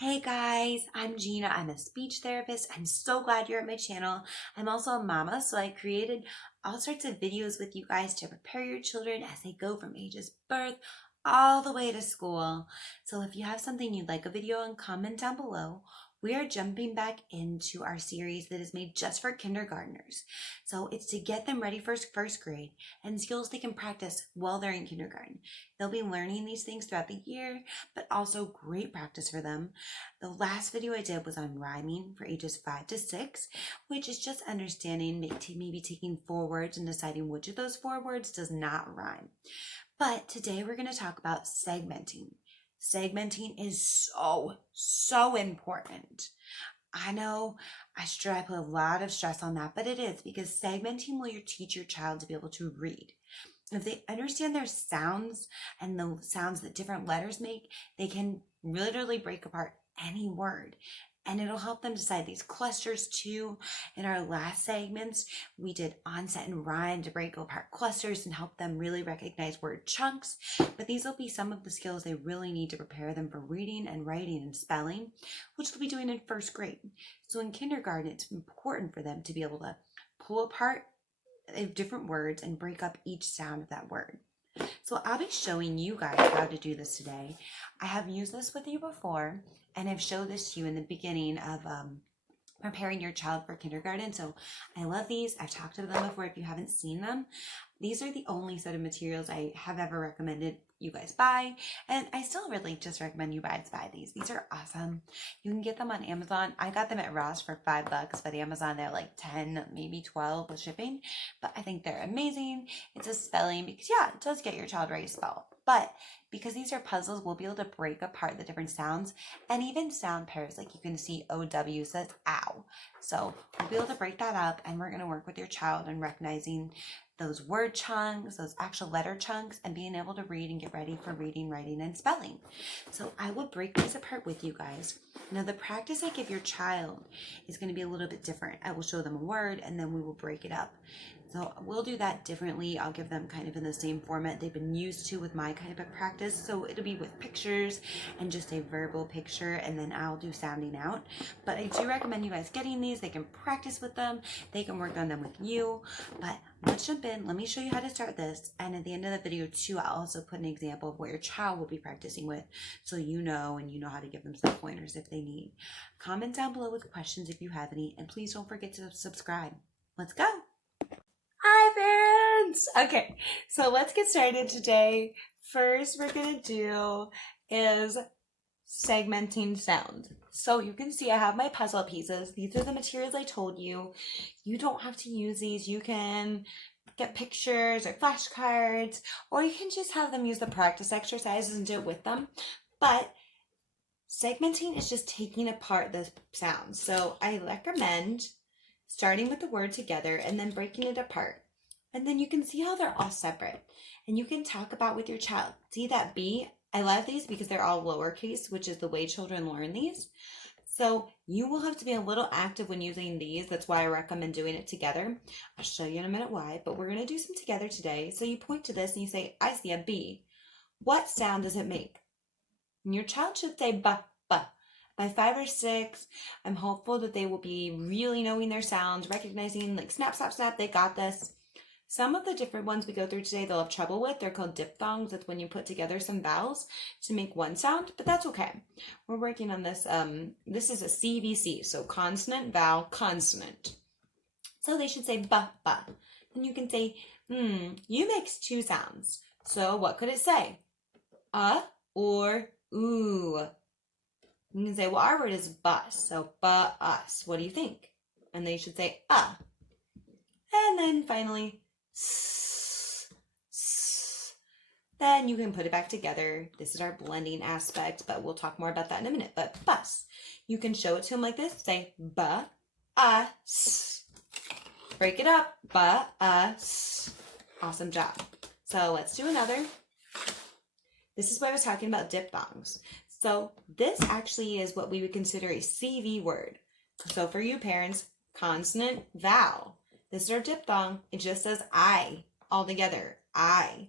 Hey guys, I'm Gina. I'm a speech therapist. I'm so glad you're at my channel. I'm also a mama, so I created all sorts of videos with you guys to prepare your children as they go from ages birth all the way to school. So if you have something you'd like a video on, comment down below. We are jumping back into our series that is made just for kindergartners. So it's to get them ready for first grade and skills they can practice while they're in kindergarten. They'll be learning these things throughout the year, but also great practice for them. The last video I did was on rhyming for ages 5 to 6, which is just understanding, maybe taking 4 words and deciding which of those 4 words does not rhyme. But today we're going to talk about segmenting. Segmenting is so important. I know I put a lot of stress on that, but it is because segmenting will teach your child to be able to read. If they understand their sounds and the sounds that different letters make, they can literally break apart any word. And it'll help them decide these clusters too. In our last segments, we did onset and rhyme to break apart clusters and help them really recognize word chunks. But these will be some of the skills they really need to prepare them for reading and writing and spelling, which they'll be doing in first grade. So in kindergarten, it's important for them to be able to pull apart different words and break up each sound of that word. So I'll be showing you guys how to do this today. I have used this with you before, and I've showed this to you in the beginning of preparing your child for kindergarten. So I love these. I've talked about them before if you haven't seen them. These are the only set of materials I have ever recommended you guys buy, and I still really just recommend you guys buy these. These are awesome. You can get them on Amazon. I got them at Ross for $5, but Amazon they're like 10, maybe 12 with shipping, but I think they're amazing. It's a spelling because it does get your child ready to spell, but because these are puzzles, we'll be able to break apart the different sounds and even sound pairs. Like you can see OW says ow. So we'll be able to break that up, and we're going to work with your child on recognizing those word chunks, those actual letter chunks, and being able to read and get ready for reading, writing, and spelling. So I will break these apart with you guys. Now the practice I give your child is going to be a little bit different. I will show them a word and then we will break it up. So we'll do that differently. I'll give them kind of in the same format they've been used to with my kind of practice. So it'll be with pictures and just a verbal picture, and then I'll do sounding out. But I do recommend you guys getting these. They can practice with them. They can work on them with you. But let's jump in. Let me show you how to start this. And at the end of the video too, I'll also put an example of what your child will be practicing with, so you know, and you know how to give them some pointers if they need. Comment down below with questions if you have any, and please don't forget to subscribe. Let's go. Hi parents! Okay, so let's get started today. First we're gonna do is segmenting sound. So you can see I have my puzzle pieces. These are the materials I told you. You don't have to use these. You can get pictures or flashcards, or you can just have them use the practice exercises and do it with them. But segmenting is just taking apart the sounds. So I recommend starting with the word together and then breaking it apart. And then you can see how they're all separate. And you can talk about with your child. See that B? I love these because they're all lowercase, which is the way children learn these. So you will have to be a little active when using these. That's why I recommend doing it together. I'll show you in a minute why, but we're going to do some together today. So you point to this and you say, I see a B. What sound does it make? And your child should say ba, ba. By 5 or 6, I'm hopeful that they will be really knowing their sounds, recognizing like snap, snap, snap, they got this. Some of the different ones we go through today they'll have trouble with. They're called diphthongs. That's when you put together some vowels to make one sound, but that's okay. We're working on this. This is a CVC, so consonant, vowel, consonant. So they should say ba, ba. Then you can say, you makes 2 sounds. So what could it say? Or ooh. You can say, well, our word is bus, so bus. What do you think? And they should say, And then finally, then you can put it back together. This is our blending aspect, but we'll talk more about that in a minute. But bus. You can show it to them like this. Say, bus. Break it up. Bus. Awesome job. So let's do another. This is what I was talking about diphthongs. So this actually is what we would consider a CV word. So for you parents, consonant, vowel. This is our diphthong. It just says I all together. I.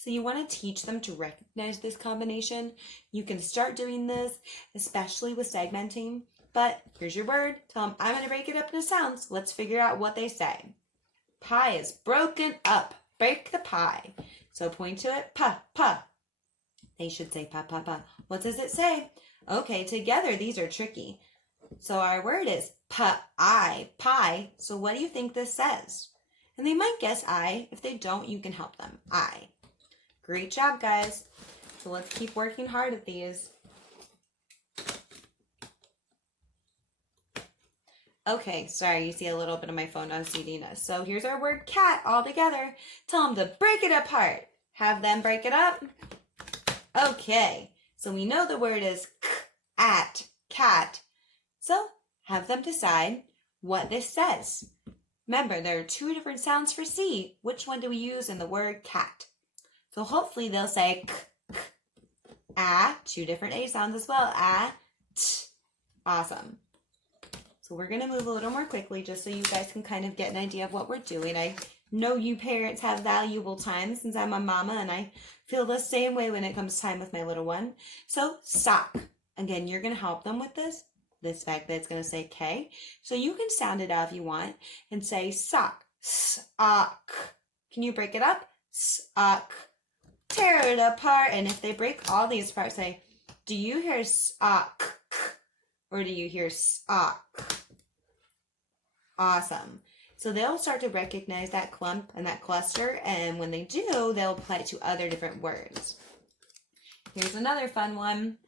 So you want to teach them to recognize this combination. You can start doing this, especially with segmenting. But here's your word. Tell them, I'm going to break it up into sounds. Let's figure out what they say. Pie is broken up. Break the pie. So point to it. Pa, pa. They should say pa, pa, pa. What does it say? Okay, together these are tricky. So our word is pie. So what do you think this says? And they might guess I. If they don't, you can help them. I. Great job, guys. So let's keep working hard at these. Okay, sorry, you see a little bit of my phone on CDNA. So here's our word cat all together. Tell them to break it apart. Have them break it up. Okay, so we know the word is at, cat. So have them decide what this says. Remember, there are two different sounds for C. Which one do we use in the word cat? So hopefully they'll say a, two different A sounds as well. A, t. Awesome. So we're going to move a little more quickly just so you guys can kind of get an idea of what we're doing. I know you parents have valuable time since I'm a mama and I feel the same way when it comes time with my little one. So sock. Again, you're going to help them with this fact that it's going to say K. So you can sound it out if you want and say sock, sock. Can you break it up? Sock. Tear it apart. And if they break all these apart, say, do you hear sock? Or do you hear sock? Awesome. So they'll start to recognize that clump and that cluster, and when they do, they'll apply it to other different words. Here's another fun one.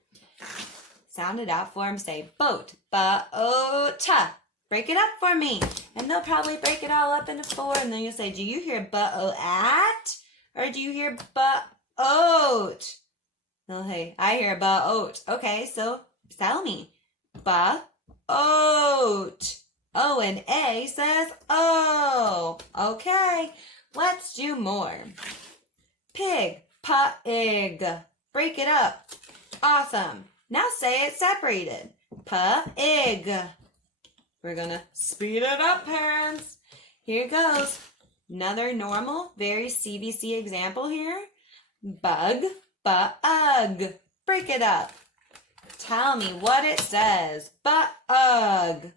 Sound it out for them. Say boat, ba-o-ta. Break it up for me. And they'll probably break it all up into four, and then you'll say, do you hear ba-o-at? Or do you hear ba-oat? They'll say, I hear ba-oat. Okay, so tell me. Ba-oat. O and A says O. Okay, let's do more. Pig, pa-ig. Break it up. Awesome. Now say it separated. Pa-ig. We're going to speed it up, parents. Here goes. Another normal, very CBC example here. Bug, ba-ug. Break it up. Tell me what it says. Ba-ug.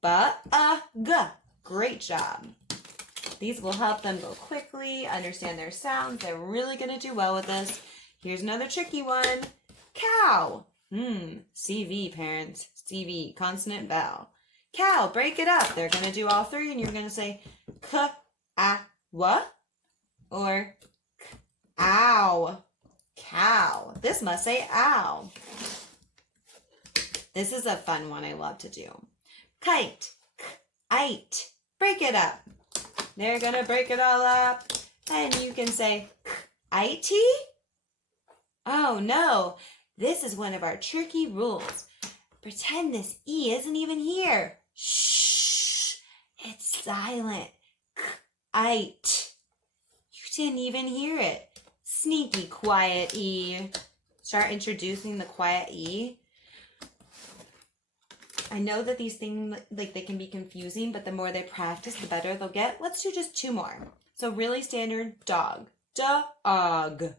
Ba-ug. Great job. These will help them go quickly, understand their sounds. They're really going to do well with this. Here's another tricky one. Cow. CV, parents. CV, consonant vowel. Cow, break it up. They're going to do all three, and you're going to say ka-a-wa or ow. Cow. This must say ow. This is a fun one I love to do. Kite, kite. Break it up. They're going to break it all up. And you can say it. Oh no, this is one of our tricky rules. Pretend this E isn't even here. Shh, it's silent. It. You didn't even hear it. Sneaky quiet E. Start introducing the quiet E. I know that these things, they can be confusing, but the more they practice, the better they'll get. Let's do just two more. So really standard, dog. Dog.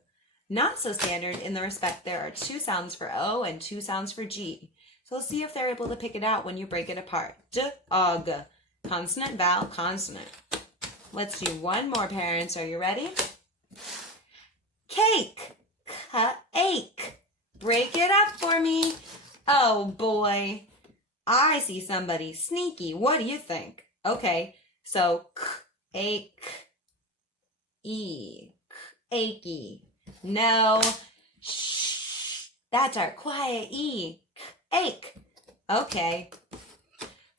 Not so standard in the respect there are two sounds for O and two sounds for G. So let's see if they're able to pick it out when you break it apart. Dog. Consonant, vowel, consonant. Let's do one more, parents. Are you ready? Cake. Cake. Break it up for me. Oh boy. I see somebody sneaky. What do you think? Okay, so ache, e, achy. No, shh. That's our quiet E. Ache. Okay.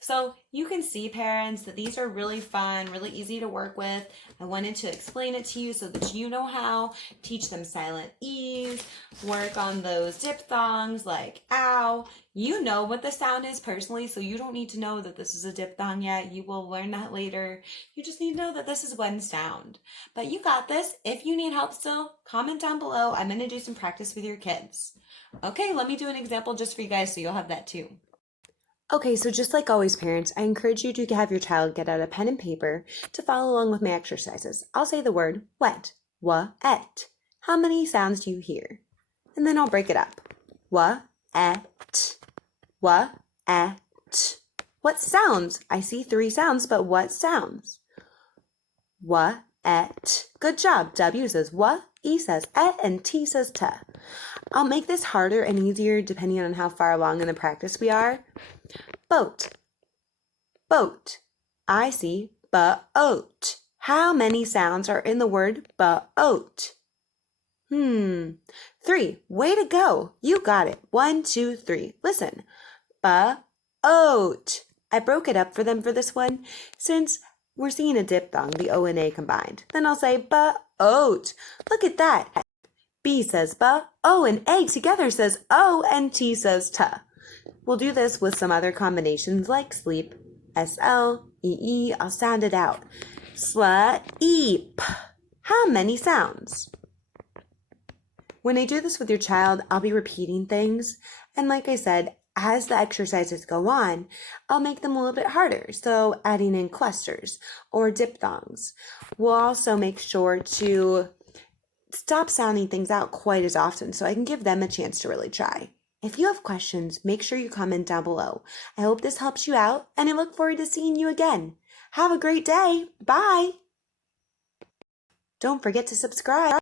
So you can see, parents, that these are really fun, really easy to work with. I wanted to explain it to you so that you know how. Teach them silent E's. Work on those diphthongs like ow. You know what the sound is personally, so you don't need to know that this is a diphthong yet. You will learn that later. You just need to know that this is one sound. But you got this. If you need help still, comment down below. I'm going to do some practice with your kids. Okay, let me do an example just for you guys so you'll have that too. Okay, so just like always, parents, I encourage you to have your child get out a pen and paper to follow along with my exercises. I'll say the word wet. Wa-et. How many sounds do you hear? And then I'll break it up. Wa-et. Wa-et. What sounds? I see 3 sounds, but what sounds? Wa-et. Good job. W says wa, E says et, and T says te. I'll make this harder and easier depending on how far along in the practice we are. Boat. Boat. I see ba-oat. How many sounds are in the word ba-oat? 3. Way to go. You got it. 1, 2, 3. Listen. Ba-oat. I broke it up for them for this one since we're seeing a diphthong, the O and A combined. Then I'll say ba-oat. Look at that. B says ba, O and A together says O, and T says ta. We'll do this with some other combinations like sleep. S-L-E-E. I'll sound it out. Sleep. How many sounds? When I do this with your child, I'll be repeating things. And like I said, as the exercises go on, I'll make them a little bit harder. So adding in clusters or diphthongs. We'll also make sure to stop sounding things out quite as often so I can give them a chance to really try. If you have questions, make sure you comment down below. I hope this helps you out, and I look forward to seeing you again. Have a great day. Bye. Don't forget to subscribe.